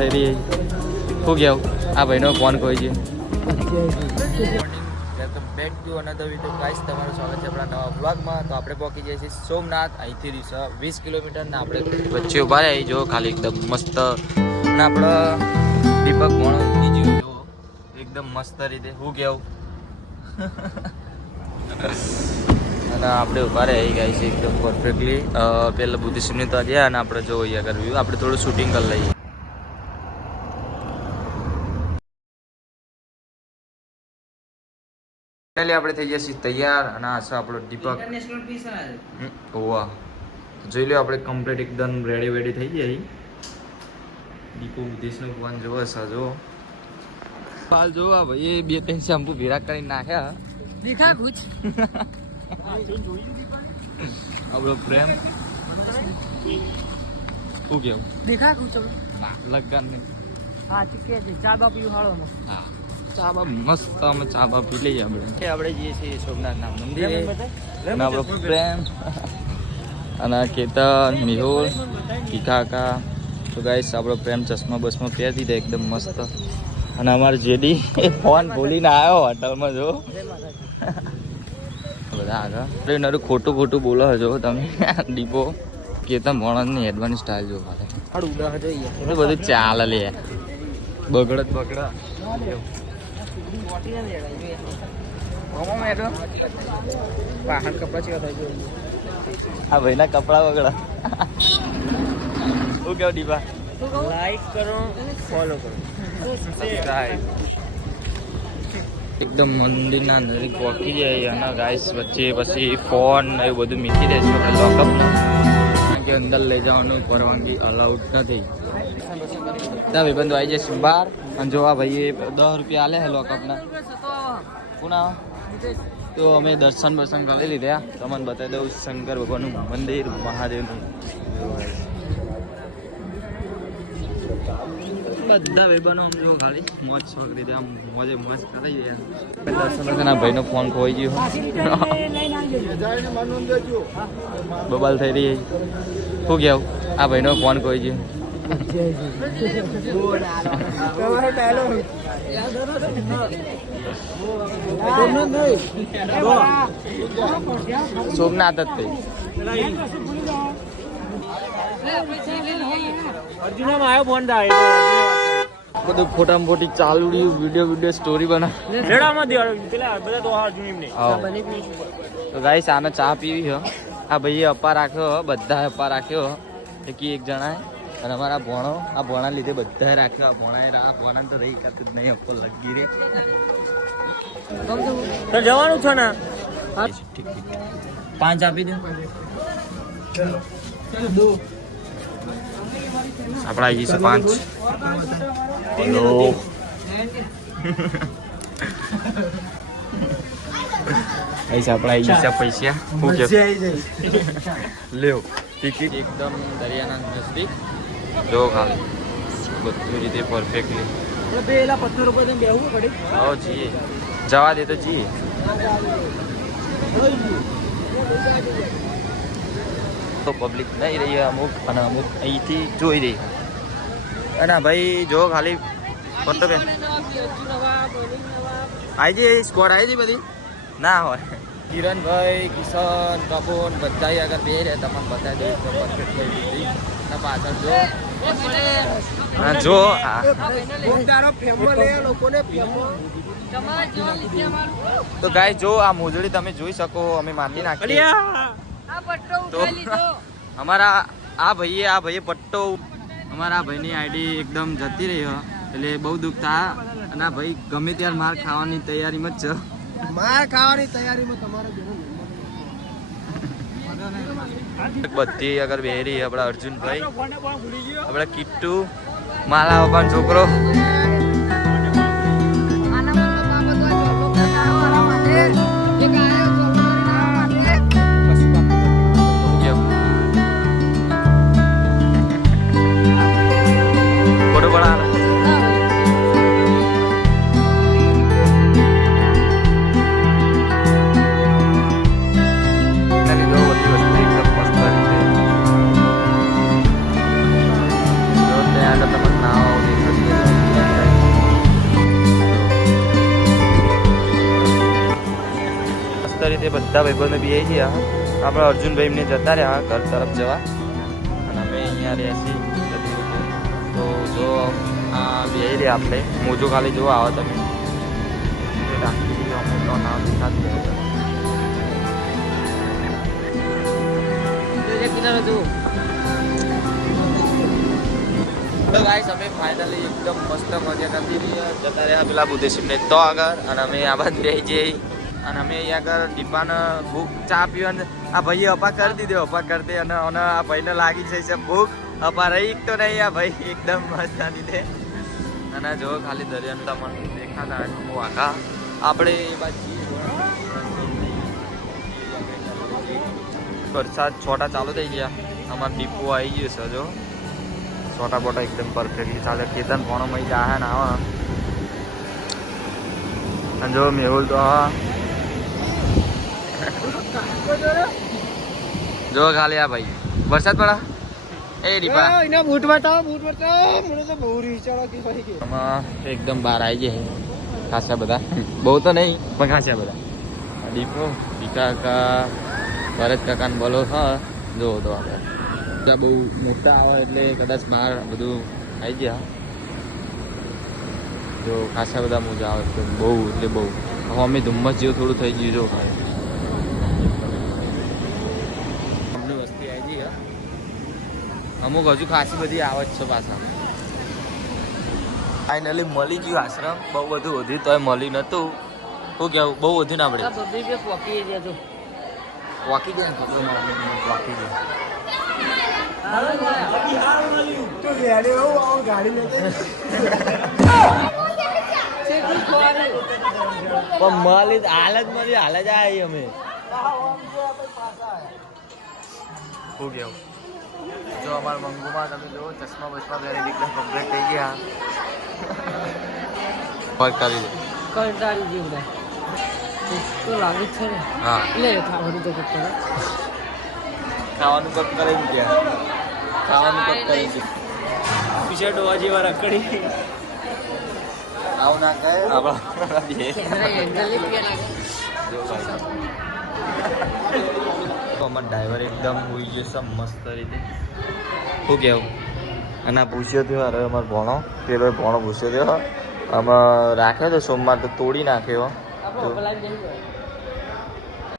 થઈ રહી શું કેવું આ ભાઈનો ફોન કોઈ છે back to another video guys તમારું સ્વાગત છે આપણા નવા વ્લોગમાં. તો આપણે પહોંચી જઈએ છીએ સોમનાથ. અહીંથી 20 કિલોમીટર ને આપણે વચ્ચે ઉભા રહી જો ખાલી એકદમ મસ્ત અને આપણે દીપક ભણો બીજું જો એકદમ મસ્ત રીતે શું કેવું અને આપણે ઉભા રહી ગયા છે એકદમ પરફેક્ટલી. પહેલાં બુદ્ધિસ્ટની તો ગયા અને આપણે જો અહીંયા કરવી આપણે થોડું શૂટિંગ કરી લઈએ. આપણે થઈ જઈએ તૈયાર અને આ છે આપણો દીપક ઓવા જોઈ લો આપણે કમ્પ્લીટ એકદમ રેડી વેડી થઈ જાય. દીપુ વિદેશનો ફોન જોવો છે જો હાલ જો આ ભાઈ 2-3 શેમ્પુ ભેરા કરીને નાખ્યા દેખા કુછ આપણો પ્રેમ શું કેવું દેખા કુછ લગન નહીં હા ચીકે છે ચા બા પીવું હાળો હા ચા બા મસ્ત અમે ચા બા પી લઈએ આપણે જઈએ છીએ સોમનાથના મંદિરે અને આપણો પ્રેમ અને કેતન મેહુલ કાકા તો ગાઈસ આપણો પ્રેમ ચશ્મા બસમાં પહેરી દીધા એકદમ મસ્ત. અને અમારે જેડી એ ફોન ભૂલીને આવ્યો હોટલમાં જો બધા આગળ નરું ખોટું ખોટું બોલો છો તમે ડીપો કેતન ભણવાની હેડવાની સ્ટાઇલ જો ખાલે બધું ચાલે લે બગડત બગડા હા ભાઈ ના કપડા બગડા શું કેવું દીપા લાઈક કરો ફોલો કરો એકદમ મંદિરના નજીક પહોંચી જાય અને ગાઈસ વચ્ચે પછી ફોન એવું બધું મીકી દે છે આપણે લોકઅપ કારણ કે અંદર લઈ જવાનું પરવાનગી અલાઉડ નથી. ત્યાં ભાઈબંધો આવી જશે બહાર અને જોવા ભાઈ 10 રૂપિયા આલે છે લોકઅપના પુના. તો અમે દર્શન બર્શન કરી લીધા તમને બતાવી દઉં શંકર ભગવાનનું મંદિર મહાદેવનું બધા વેબાનો આમ જો ખાલી મોજ શોખ રીતે આમ મોજે મોજ કરી ગયા. દર્શન ભાઈનો ફોન ખોઈ ગયો બબાલ થઈ રહી શું કેવું આ ભાઈનો ફોન ખોઈ ગયો સોમનાથ જ થઈ બધું ફોટા ફોટી ચાલુ વિડીયો સ્ટોરી બનાવ તો ગાઈસ આને ચા પીવી છે આ ભાઈએ અપા રાખ્યો બધા અપા રાખ્યો એક જણા અને અમારા ભણો આ ભણા લીધે બધા રાખ્યો. આ ભણા તો રહી કાતું જ નહીં અપો લગી રે જવાનું છો ને 5 આપી દે આપણા આવી જશે 5 હેલો પૈસા આપણા આવી જશે પૈસા શું કે લેવ ટિકિટ એકદમ દરિયાના નજદીક જો ખાલી બધું રીતે પરફેક્ટલી પેલા પથ્થર ઉપર બેહવું પડે આવો જીએ જવા દે તો જીએ તો પબ્લિક નહીં રહી અમુક અને અમુક અહીંથી જોઈ રહી અને ભાઈ જો ખાલી પત્તો બેન આવી જઈ સ્કોડ આવી જઈ બધી ના હોય કિરણભાઈ કિશન કપૂર બધા આગળ બે રહ્યા તમને બતાવી દઉં તો પરફેક્ટ થઈ દીધી અને પાછળ જો હા જો તો ગાય જો આ મોજડી તમે જોઈ શકો અમે માટી નાખી તો અમારા આ ભાઈએ પટ્ટો અમારા ભાઈની આઈડી એકદમ જતી રહી એટલે બહુ દુઃખ થાય અને આ ભાઈ ગમે ત્યારે માર ખાવાની તૈયારીમાં જ છે. માર ખાવાની તૈયારીમાં તમારે બધી અગર બેરી આપણા અર્જુનભાઈ આપણા કિટ્ટુ માલા બાપાનો છોકરો ફોટો પડા તમને નાવ બધા ભાઈબંધો બી આવી ગયા. આપણે અર્જુનભાઈ એમને જતા રહ્યા ઘર તરફ જવા અને અમે અહીંયા રહ્યા છીએ. તો જો આ બે રહ્યા આપણે મોજો ખાલી જોવા આવો તમે તો ગાઈસ અમે ફાઇનલી એકદમ મસ્ત મજા કરતી જતા રહ્યા પેલા બુદ્ધેશિવને તો આગળ અને અમે આ બાજુ રહી જઈએ અને અમે અહીંયા આગળ દીપાને ભૂખ ચા પીવાની આ ભાઈએ અપા કરી દીધો અપા કરી દે અને આ ભાઈને લાગી છે ભૂખ અપા રહી તો નહીં આ ભાઈ એકદમ મસ્ત દીધે અને જો ખાલી દરિયાનું તમને દેખાતા વાઘા આપણે એ બાજુ વરસાદ છોટા ચાલુ થઈ ગયા અમારે ડીપો આવી ગયો છે જો છોટા બોટા એકદમ પરફેક્ટલી ચાલે કેતન ભણોમાં જાહે ને આવા અને જો મેહુલ તો જો ખાલી આ ભાઈ વરસાદ પડે એ ડીપા એના બૂટ બતાવો મને તો બહુ રીચાળો કે ભાઈ કે આમાં એકદમ બહાર આવી જાય ખાસા બધા બહુ તો નહીં પણ ખાસા બધા ડીપો ભીકા કાકા ભરત કાકાને બોલો હા જો તો આપણે બહુ મોટા આવે એટલે કદાચ બહાર બધું આવી ગયા જો ખાસા બધા મોજા આવે તો બહુ એટલે બહુ હવે અમે ધુમ્મસ જેવું થોડું થઈ ગયું જો અમને વસ્તી આવી ગઈ અમુક હજુ ખાસી બધી આવે જ છે પાછા ફાઇનલી મળી ગયું આશ્રમ બહુ બધું વધ્યું તોય મળી નતું શું કેવું બહુ વધ્યું ને આપણે વાકી ગયા વાકી ગયા તો લેડે આવું ગાડી લેતે પણ મળી હાલત મળી હાલ જ આવી અમે શું કેવું જો અમારા મંગુમાં તમે જો ચશ્મા બસમાં પહેરી એકદમ કમ્પ્લીટ થઈ ગયા ફર્ક કરી દે કંટાળી જેવું તો લાગે છે ને હા લે ખાવાનું તો કટ કરે ખાવાનું કટ કરી ગયા ખાવાનું કટ કરી ટી-શર્ટ હોવા જેવા રખડી આવું ના કહે આપણા તો અમાર ડ્રાઈવર એકદમ હોઈ જશે મસ્ત રીતે શું કેવું અને પૂછ્યો થયો અરે અમારો ભણો પેલો ભણો પૂછ્યો થયો આમાં રાખ્યો તો સોમવાર તો તોડી નાખ્યો